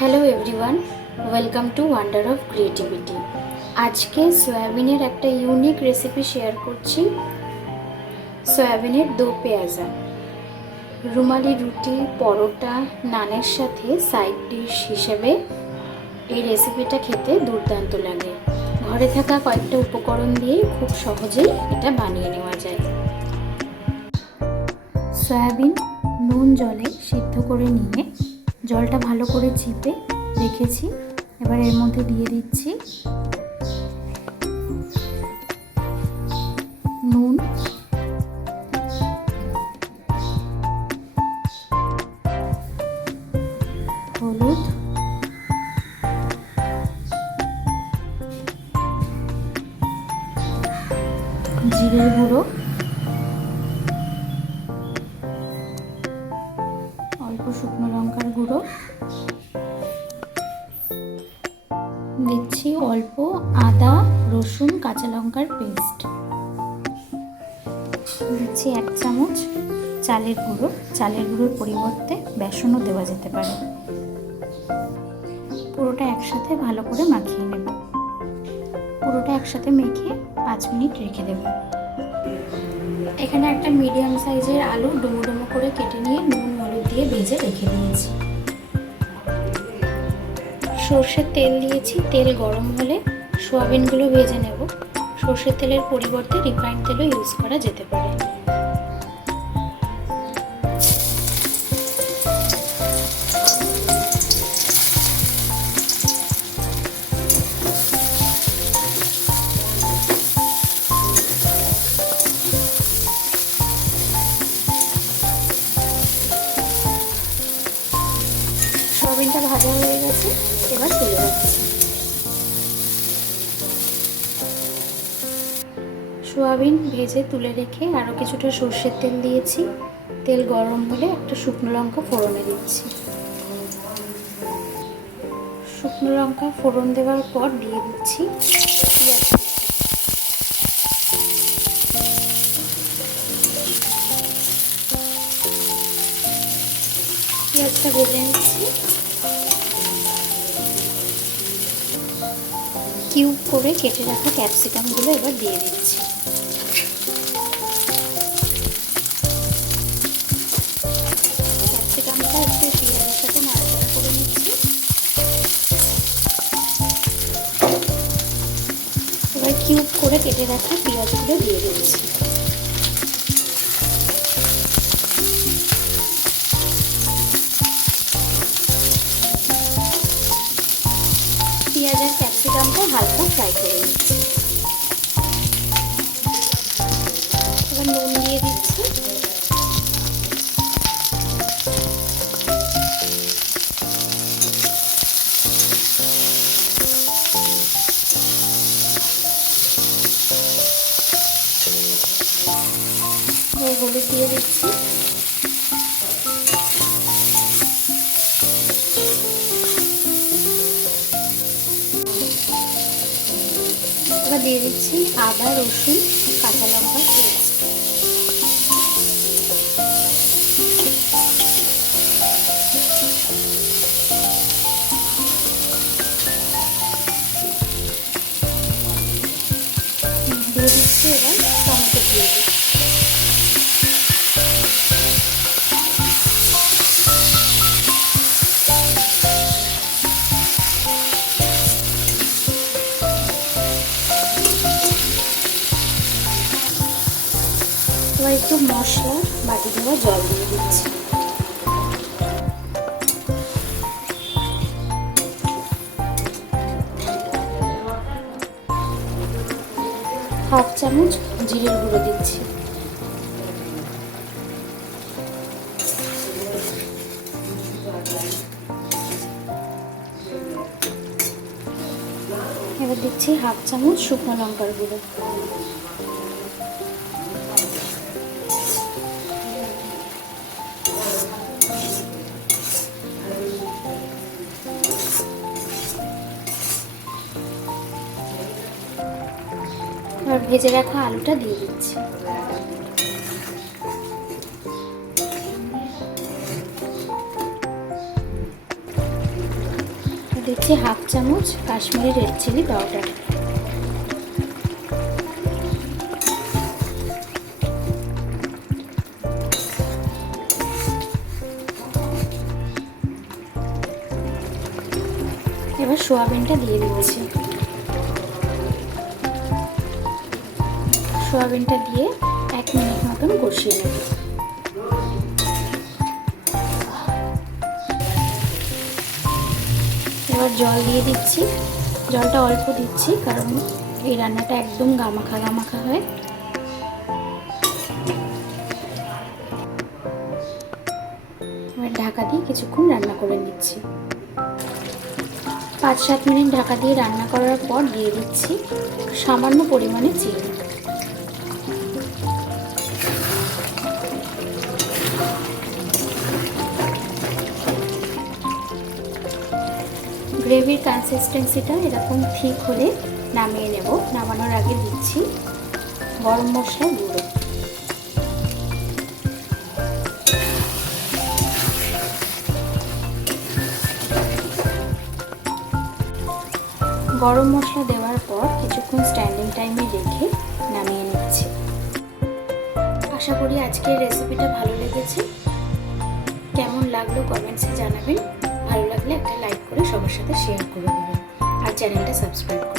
Hello everyone, welcome to wonder of creativity. আজকে সয়াবিনের একটা ইউনিক রেসিপি শেয়ার করছি। সয়াবিনের দো পেঁয়াজা। রুমালি রুটি, পরোটা, নানের সাথে সাইড ডিশ হিসেবে এই রেসিপিটা খেতে দুর্দান্ত লাগে। ঘরে থাকা কয়েকটা উপকরণ দিয়ে খুব সহজেই এটা বানিয়ে নেওয়া যায়। সয়াবিন নুন জলে সিদ্ধ করে নিয়ে জলটা ভালো করে চিপে রেখেছি। এবার এর মধ্যে দিয়ে দিচ্ছি নুন, হলুদ, জিরের গুঁড়ো, অল্প শুকনো লঙ্কার গুঁড়ো, দিচ্ছি অল্প আদা রসুন কাঁচা লঙ্কার পেস্ট, দিচ্ছি 1 চামচ চালের গুঁড়ো। চালের গুঁড়োর পরিবর্তে বেসনও দেওয়া যেতে পারে। পুরোটা একসাথে ভালো করে মাখিয়ে নেব। পুরোটা একসাথে মেখে 5 মিনিট রেখে দেব। এখানে একটা মিডিয়াম সাইজের আলু ডুমো ডুমো করে কেটে নিয়ে নুন হলুদ দিয়ে ভেজে রেখে দিয়েছি। সর্ষের তেল দিয়েছি। তেল গরম হলে সোয়াবিনগুলো ভেজে নেব। সর্ষের তেলের পরিবর্তে রিফাইন্ড তেলও ইউজ করা যেতে পারে। সোয়াবিনটা ভাজা হয়ে গেছে, এবার তুলে রাখছি। সোয়াবিন ভেজে তুলে রেখে আরও কিছুটা সর্ষের তেল দিয়েছি। তেল গরম হলে একটা শুকনো লঙ্কা ফোড়নে দিচ্ছি। শুকনো লঙ্কা ফোড়ন দেওয়ার পর দিয়ে দিচ্ছি পেঁয়াজ। পেঁয়াজটা ভেজে নিচ্ছি। কিউব করে কেটে রাখা ক্যাপসিকামগুলো এবার দিয়ে দিচ্ছি। ক্যাপসিকামটা একটু পেঁয়াজের সাথে নাড়াচাড়া করে নিচ্ছি। এবার কিউব করে কেটে রাখা পেঁয়াজগুলো দিয়ে দিচ্ছি। পেঁয়াজ আর ক্যাপসিকামটা হালকা ফ্রাই করে নিচ্ছি। এবার নুন দিয়ে দিচ্ছি। হলুদ দিয়ে দিচ্ছি। এবার দিয়ে দিচ্ছি আদা রসুন কাঁচা লঙ্কা পেস্ট। দিয়ে দিচ্ছি এবার টমেটো দিয়ে দিচ্ছি। এবার একটু মশলা বাটি দেওয়া জল দিয়ে দিচ্ছি। হাফ চামচ জিরের গুঁড়ো দিচ্ছি। এবার দিচ্ছি হাফ চামচ শুকনো লঙ্কার গুঁড়ো। এবার ভেজে রাখা আলুটা দিয়ে দিচ্ছি। দিচ্ছি 1/2 চামচ কাশ্মীরি রেড চিলি পাউডার। এবার সোয়াবিনটা দিয়ে দিচ্ছি। সোয়াবিনটা দিয়ে 1 মিনিট মতন কষিয়ে নেব। এবার জল দিয়ে দিচ্ছি। জলটা অল্প দিচ্ছি কারণ এই রান্নাটা একদম গামাখা গামাখা হয়। এবার ঢাকা দিয়ে কিছুক্ষণ রান্না করে নিচ্ছি। 5-7 মিনিট ঢাকা দিয়ে রান্না করার পর দিয়ে দিচ্ছি সামান্য পরিমাণে চিনি। গ্রেভির কনসিস্টেন্সিটা এরকম ঠিক হলে নামিয়ে নেব। নামানোর আগে দিচ্ছি গরম মশলা গুঁড়ো। গরম মশলা দেওয়ার পর কিছুক্ষণ স্ট্যান্ডিং টাইমে রেখে নামিয়ে নিচ্ছি। আশা করি আজকের রেসিপিটা ভালো লেগেছে। কেমন লাগলো কমেন্টসে জানাবেন। ভালো লাগলে একটা লাইক করে সবার সাথে শেয়ার করে দেবেন আর চ্যানেলটা সাবস্ক্রাইব করুন।